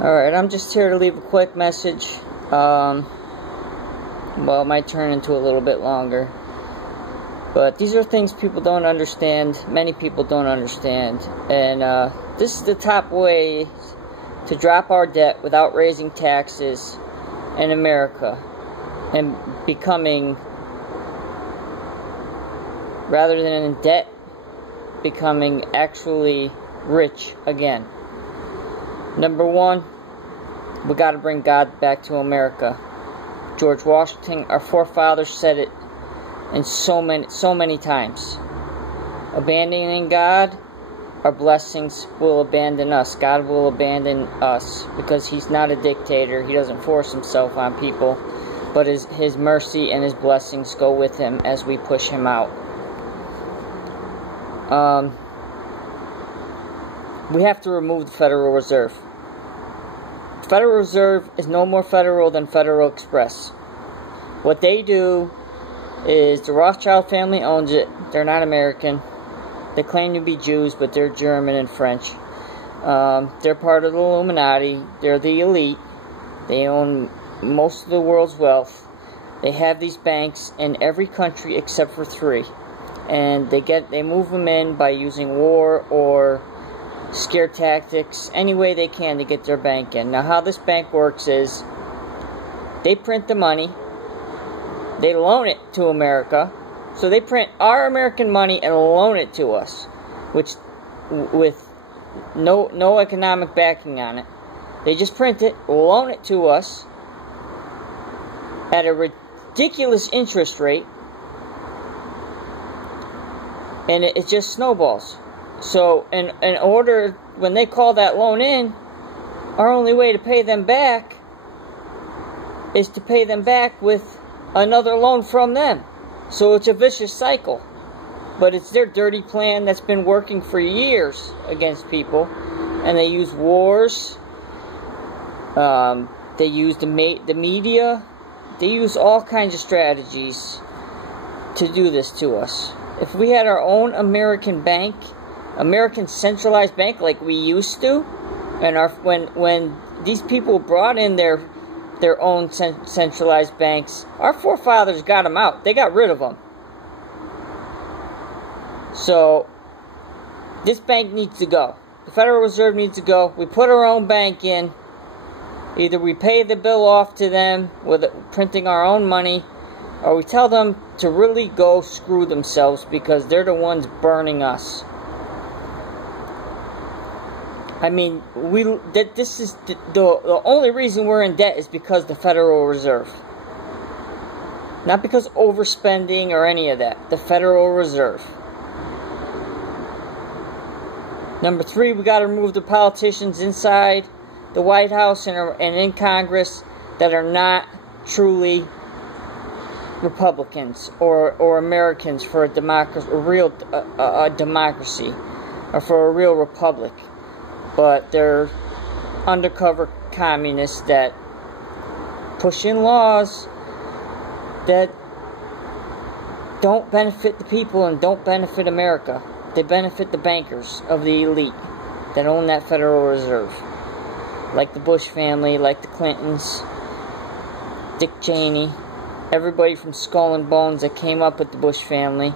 Alright, I'm just here to leave a quick message. Well, it might turn into a little bit longer. But these are things people don't understand. Many people don't understand. And this is the top way to drop our debt without raising taxes in America. And becoming, rather than in debt, becoming actually rich again. Number one, we got to bring God back to America. George Washington, our forefathers, said it in so many times. Abandoning God, our blessings will abandon us. God will abandon us because He's not a dictator. He doesn't force Himself on people, but His mercy and His blessings go with Him as we push Him out. We have to remove the Federal Reserve. The Federal Reserve is no more federal than Federal Express. What they do is the Rothschild family owns it. They're not American. They claim to be Jews, but they're German and French. They're part of the Illuminati. They're the elite. They own most of the world's wealth. They have these banks in every country except for 3. And they move them in by using war or scare tactics, any way they can to get their bank in. Now, how this bank works is they print the money, they loan it to America, so they print our American money and loan it to us, which with no economic backing on it. They just print it, loan it to us at a ridiculous interest rate, and it just snowballs. So, in order, when they call that loan in, our only way to pay them back is to pay them back with another loan from them. So it's a vicious cycle. But it's their dirty plan that's been working for years against people. And they use wars. They use the media. They use all kinds of strategies to do this to us. If we had our own American bank, American centralized bank like we used to, and when these people brought in their own centralized banks, our forefathers got them out. They got rid of them. So this bank needs to go. The Federal Reserve needs to go. We put our own bank in. Either we pay the bill off to them with printing our own money, or we tell them to really go screw themselves because they're the ones burning us. I mean, this is the only reason we're in debt is because the Federal Reserve. Not because overspending or any of that. The Federal Reserve. Number 3, we got to remove the politicians inside the White House and in Congress that are not truly Republicans or Americans for a democracy, a real democracy, or for a real republic. But they're undercover communists that push in laws that don't benefit the people and don't benefit America. They benefit the bankers of the elite that own that Federal Reserve. Like the Bush family, like the Clintons, Dick Cheney, everybody from Skull and Bones that came up with the Bush family.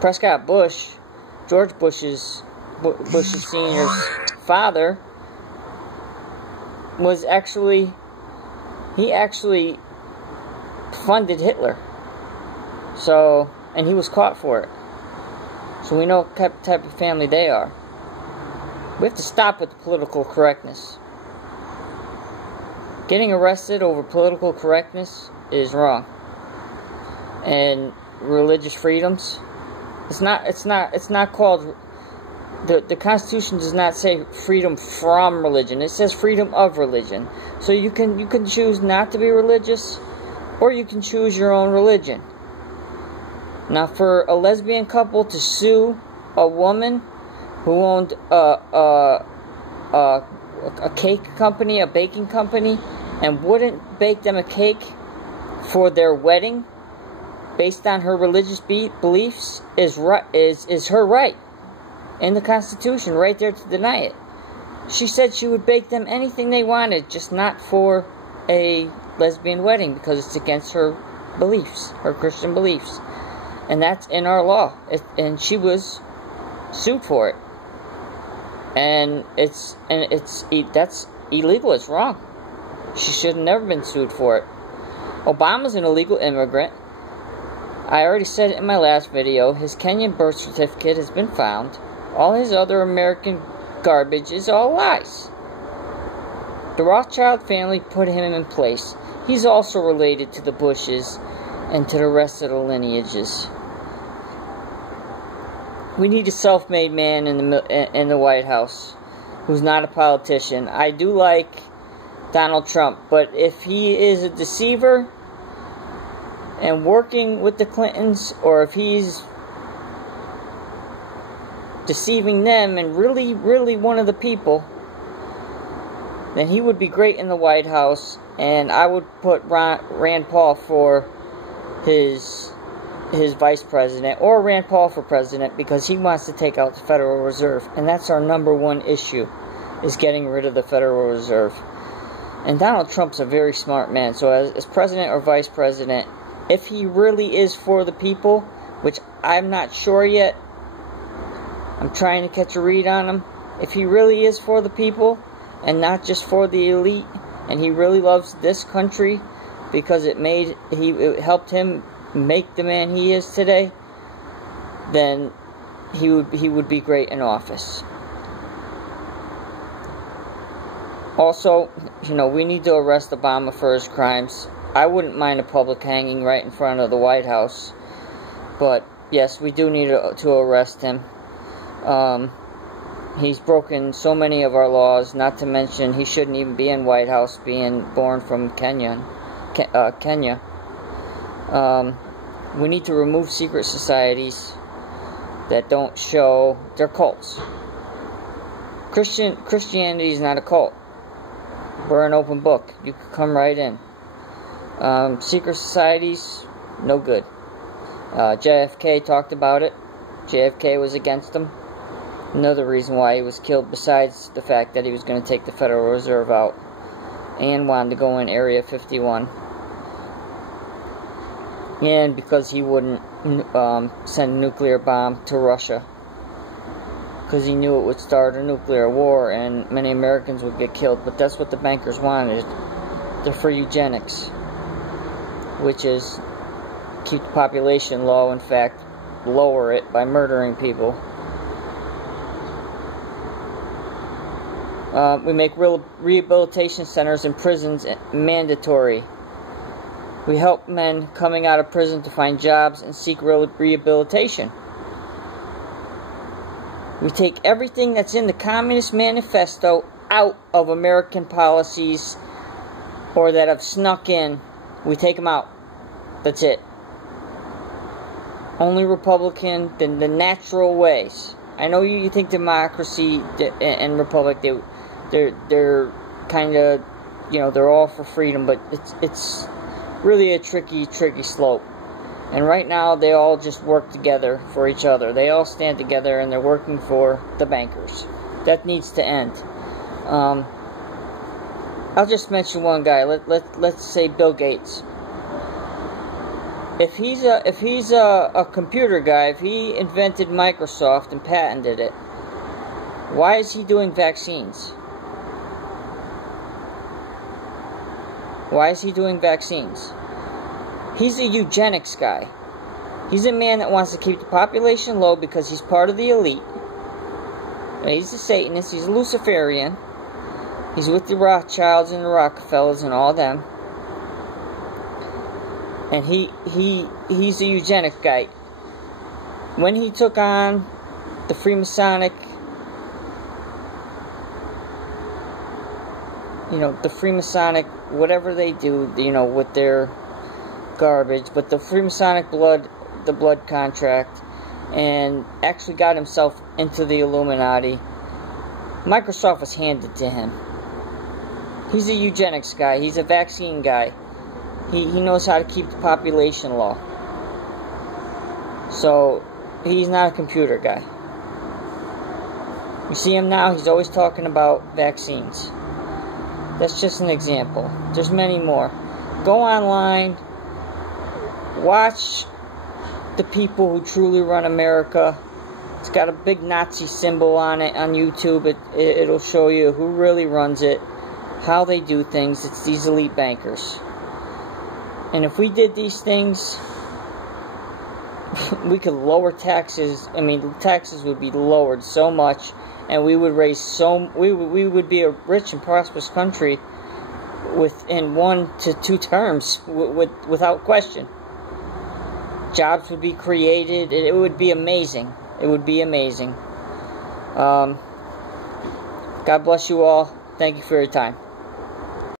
Prescott Bush, George Bush Sr.'s father, was actually funded Hitler. So, and he was caught for it. So we know what type of family they are. We have to stop with the political correctness. Getting arrested over political correctness is wrong. And religious freedoms, it's not called. The Constitution does not say freedom from religion. It says freedom of religion. So you can choose not to be religious, or you can choose your own religion. Now, for a lesbian couple to sue a woman who owned a cake company, a baking company, and wouldn't bake them a cake for their wedding based on her religious beliefs is her right in the Constitution, right there to deny it. She said she would bake them anything they wanted, just not for a lesbian wedding, because it's against her beliefs, her Christian beliefs. And that's in our law. And she was sued for it. And that's illegal. It's wrong. She should have never been sued for it. Obama's an illegal immigrant. I already said it in my last video. His Kenyan birth certificate has been found. All his other American garbage is all lies. The Rothschild family put him in place. He's also related to the Bushes and to the rest of the lineages. We need a self-made man in the White House who's not a politician. I do like Donald Trump, but if he is a deceiver and working with the Clintons, or if he's deceiving them and really, really one of the people, then he would be great in the White House, and I would put Rand Paul for his vice president, or Rand Paul for president, because he wants to take out the Federal Reserve, and that's our #1 issue, is getting rid of the Federal Reserve. And Donald Trump's a very smart man, so as president or vice president, if he really is for the people, which I'm not sure yet, I'm trying to catch a read on him, if he really is for the people, and not just for the elite, and he really loves this country, because it helped him make the man he is today, then he would be great in office. Also, we need to arrest Obama for his crimes. I wouldn't mind a public hanging right in front of the White House, but yes, we do need to arrest him. He's broken so many of our laws, not to mention he shouldn't even be in White House, being born from Kenya. We need to remove secret societies that don't show their cults. Christianity is not a cult. We're an open book. You can come right in. Secret societies, no good. JFK talked about it. JFK was against them. Another reason why he was killed, besides the fact that he was going to take the Federal Reserve out and wanted to go in Area 51. And because he wouldn't send a nuclear bomb to Russia, because he knew it would start a nuclear war and many Americans would get killed. But that's what the bankers wanted. They're for eugenics, which is keep the population low, in fact lower it by murdering people. We make rehabilitation centers and prisons mandatory. We help men coming out of prison to find jobs and seek rehabilitation. We take everything that's in the Communist Manifesto out of American policies, or that have snuck in. We take them out. That's it. Only Republican, the natural ways. I know you think democracy and republic, they're kind of, they're all for freedom, but it's really a tricky slope. And right now, they all just work together for each other. They all stand together, and they're working for the bankers. That needs to end. I'll just mention one guy. Let's say Bill Gates. If he's a computer guy, if he invented Microsoft and patented it, why is he doing vaccines? Why is he doing vaccines? He's a eugenics guy. He's a man that wants to keep the population low because he's part of the elite. He's a Satanist. He's a Luciferian. He's with the Rothschilds and the Rockefellers and all them. And he's a eugenic guy. When he took on the Freemasonic, the Freemasonic, whatever they do, with their garbage, but the Freemasonic the blood contract, and actually got himself into the Illuminati, Microsoft was handed to him. He's a eugenics guy. He's a vaccine guy. He knows how to keep the population low. So, he's not a computer guy. You see him now, he's always talking about vaccines. That's just an example. There's many more. Go online, watch the people who truly run America. It's got a big Nazi symbol on it on YouTube. It'll show you who really runs it, how they do things. It's these elite bankers. And if we did these things, we could lower taxes. I mean, taxes would be lowered so much, and we would raise we would be a rich and prosperous country within 1 to 2 terms, without question. Jobs would be created. It would be amazing. It would be amazing. God bless you all. Thank you for your time.